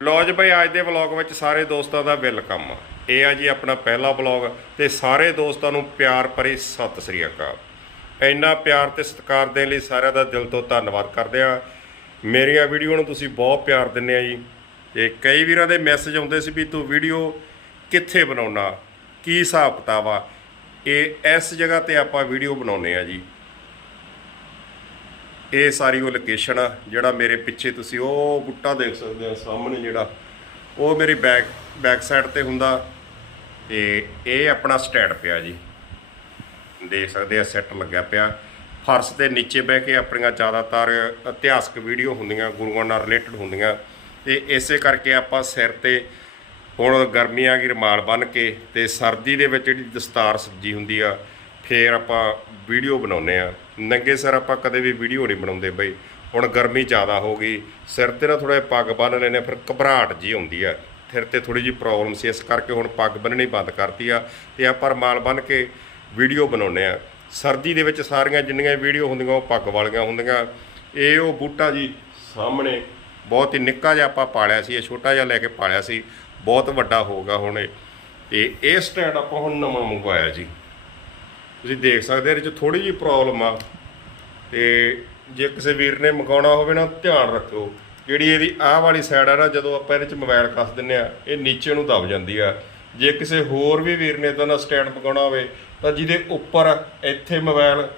ਲੋ ਜੀ ਭਾਈ, ਅੱਜ ਦੇ ਵਲੌਗ ਵਿੱਚ ਸਾਰੇ ਦੋਸਤਾਂ ਦਾ ਵੈਲਕਮ ਇਹ ਆ ਜੀ ਆਪਣਾ ਪਹਿਲਾ ਵਲੌਗ ਤੇ ਸਾਰੇ ਦੋਸਤਾਂ ਨੂੰ ਪਿਆਰ ਭਰੀ ਸਤਿ ਸ੍ਰੀ ਅਕਾਲ। ਇੰਨਾ ਪਿਆਰ ਤੇ ਸਤਿਕਾਰ ਦੇਣ ਲਈ ਸਾਰਿਆਂ ਦਾ ਦਿਲ ਤੋਂ ਧੰਨਵਾਦ ਕਰਦੇ ਆ ਮੇਰੀਆਂ ਵੀਡੀਓ ਨੂੰ ਤੁਸੀਂ ਬਹੁਤ ਪਿਆਰ ਦਿੰਦੇ ਆ ਜੀ। ਤੇ ਕਈ ਵੀਰਾਂ ਦੇ ਮੈਸੇਜ ਆਉਂਦੇ ਸੀ ਵੀ ਤੂੰ ਵੀਡੀਓ ਕਿੱਥੇ ਬਣਾਉਣਾ? ਕੀ ਹਿਸਾਬ ਕਿਤਾਬ ਆ? ਇਹ ਇਸ ਜਗ੍ਹਾ ਤੇ ਆਪਾਂ ਵੀਡੀਓ ਬਣਾਉਨੇ ਆ ਜੀ। ਇਹ ਸਾਰੀ ਉਹ ਲੋਕੇਸ਼ਨ ਆ, ਜਿਹੜਾ ਮੇਰੇ ਪਿੱਛੇ ਤੁਸੀਂ ਉਹ ਬੁੱਟਾ ਦੇਖ ਸਕਦੇ ਹੋ ਸਾਹਮਣੇ ਜਿਹੜਾ, ਉਹ ਮੇਰੀ ਬੈਕ ਬੈਕ ਸਾਈਡ ਤੇ ਹੁੰਦਾ। ਤੇ ਇਹ ਆਪਣਾ ਸਟੈਂਡ ਪਿਆ ਜੀ। ਦੇਖ ਸਕਦੇ ਆ ਸੈੱਟ ਲੱਗਿਆ ਪਿਆ। ਫਰਸ਼ ਦੇ ਨੀਚੇ ਬਹਿ ਕੇ ਆਪਣੀਆਂ ਜ਼ਿਆਦਾਤਰ ਇਤਿਹਾਸਕ ਵੀਡੀਓ ਹੁੰਦੀਆਂ ਗੁਰੂਆਂ ਨਾਲ ਰਿਲੇਟਡ ਹੁੰਦੀਆਂ। ਤੇ ਇਸੇ ਕਰਕੇ ਆਪਾਂ ਸਿਰ ਤੇ ਹੁਣ ਗਰਮੀਆਂ ਦੀ ਗਈ ਰਮਾਲ ਬੰਨ ਕੇ ਤੇ ਸਰਦੀ ਦੇ ਵਿੱਚ ਜਿਹੜੀ ਦਸਤਾਰ ਸਬਜੀ ਹੁੰਦੀ ਆ ਫੇਰ ਆਪਾਂ ਵੀਡੀਓ ਬਣਾਉਨੇ ਆ ਨੰਗੇ ਸਿਰ ਆਪਾਂ ਕਦੇ ਵੀ ਵੀਡੀਓ ਨਹੀਂ ਬਣਾਉਂਦੇ ਬਈ। ਹੁਣ ਗਰਮੀ ਜ਼ਿਆਦਾ ਹੋ ਗਈ, ਸਿਰ ਤੇ ਨਾ ਥੋੜਾ ਜਿਹਾ ਪੱਗ ਬੰਨ ਲੈਨੇ ਫਿਰ ਘਬਰਾਹਟ ਜੀ ਹੁੰਦੀ ਆ। ਸਿਰ ਤੇ ਥੋੜੀ ਜੀ ਪ੍ਰੋਬਲਮ ਸੀ, ਇਸ ਕਰਕੇ ਹੁਣ ਪੱਗ ਬੰਨਣੀ ਬੰਦ ਕਰਤੀ ਆ ਤੇ ਆਪਾਂ ਰਮਾਲ ਬੰਨ ਕੇ ਵੀਡੀਓ ਬਣਾਉਨੇ ਆ ਸਰਦੀ ਦੇ ਵਿੱਚ ਸਾਰੀਆਂ ਜਿੰਨੀਆਂ ਵੀਡੀਓ ਹੁੰਦੀਆਂ, ਉਹ ਪੱਗ ਵਾਲੀਆਂ ਹੁੰਦੀਆਂ। ਇਹ ਉਹ ਬੂਟਾ ਜੀ ਸਾਹਮਣੇ ਬਹੁਤ ਹੀ ਨਿੱਕਾ ਜਿਹਾ ਆਪਾਂ ਪਾਲਿਆ ਸੀ, ਇਹ ਛੋਟਾ ਜਿਹਾ ਲੈ ਕੇ ਪਾਲਿਆ ਸੀ। ਬਹੁਤ ਵੱਡਾ ਹੋਊਗਾ ਹੁਣ ਇਹ। ਤੇ ਇਹ ਸਟੈਂਡ ਆਪਾਂ ਹੁਣ ਨਵਾਂ ਮੰਗਵਾਇਆ ਜੀ। ਤੁਸੀਂ ਦੇਖ ਸਕਦੇ ਇਹਦੇ ਚ ਥੋੜੀ ਜਿਹੀ ਪ੍ਰੋਬਲਮ ਆ। ਤੇ ਜੇ ਕਿਸੇ ਵੀਰ ਨੇ ਮੰਗਾਉਣਾ ਹੋਵੇ ਨਾ, ਧਿਆਨ ਰੱਖਿਓ। ਜਿਹੜੀ ਇਹਦੀ ਆਹ ਵਾਲੀ ਸਾਈਡ ਆ ਨਾ, ਜਦੋਂ ਆਪਾਂ ਇਹਦੇ ਚ ਮੋਬਾਈਲ ਕੱਸ ਦਿੰਨੇ ਆ, ਇਹ ਨੀਚੇ ਨੂੰ ਦਬ ਜਾਂਦੀ ਆ। ਜੇ ਕਿਸੇ ਹੋਰ ਵੀ ਵੀਰ ਨੇ ਇਦਾਂ ਦਾ ਸਟੈਂਡ ਮੰਗਾਉਣਾ ਹੋਵੇ, ਤਾਂ ਜਿਹਦੇ ਉੱਪਰ ਇੱਥੇ ਮੋਬਾਈਲ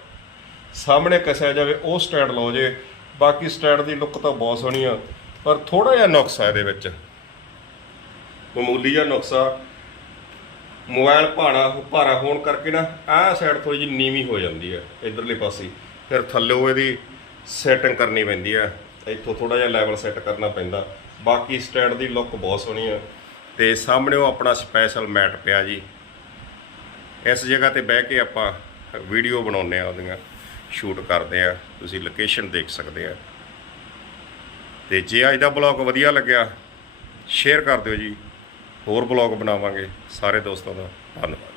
ਸਾਹਮਣੇ ਕੱਸਿਆ ਜਾਵੇ, ਉਹ ਸਟੈਂਡ ਲਓ ਜੇ। ਬਾਕੀ ਸਟੈਂਡ ਦੀ ਲੁੱਕ ਤਾਂ ਬਹੁਤ ਸੋਹਣੀ ਆ। ਪਰ ਥੋੜਾ ਜਿਹਾ ਨੁਕਸ ਆ ਇਹਦੇ ਵਿੱਚ। ਮਾਮੂਲੀ ਜਿਹਾ ਨੁਕਸਾ। ਮੋਬਾਈਲ ਭਾਣਾ, ਭਾਰਾ ਹੋਣ ਕਰਕੇ ਨਾ, ਆਹ ਸਾਈਡ ਥੋੜੀ ਜਿਹੀ ਨੀਵੀਂ ਹੋ ਜਾਂਦੀ ਹੈ, ਇਧਰਲੇ ਪਾਸੇ। ਫਿਰ ਥੱਲੇ ਉਹ ਇਹਦੀ ਸੈਟਿੰਗ ਕਰਨੀ ਪੈਂਦੀ ਹੈ, ਇੱਥੋਂ ਥੋੜਾ ਜਿਹਾ ਲੈਵਲ ਸੈੱਟ ਕਰਨਾ ਪੈਂਦਾ। ਬਾਕੀ ਸਟੈਂਡ ਦੀ ਲੁੱਕ ਬਹੁਤ ਸੋਹਣੀ ਆ ਤੇ ਸਾਹਮਣੇ ਉਹ ਆਪਣਾ ਸਪੈਸ਼ਲ ਮੈਟ ਪਿਆ ਜੀ। ਇਸ ਜਗ੍ਹਾ ਤੇ ਬਹਿ ਕੇ ਆਪਾਂ ਵੀਡੀਓ ਬਣਾਉਂਦੇ ਆ ਉਹਦੀਆਂ। ਸ਼ੂਟ ਕਰਦੇ ਆ ਤੁਸੀਂ ਲੋਕੇਸ਼ਨ ਦੇਖ ਸਕਦੇ ਆ ਤੇ ਜੇ ਅੱਜ ਦਾ ਬਲੌਗ ਵਧੀਆ ਲੱਗਿਆ ਸ਼ੇਅਰ ਕਰ ਦਿਓ ਜੀ। ਹੋਰ ਬਲੌਗ ਬਣਾਵਾਂਗੇ। ਸਾਰੇ ਦੋਸਤਾਂ ਦਾ ਧੰਨਵਾਦ ਜੀ।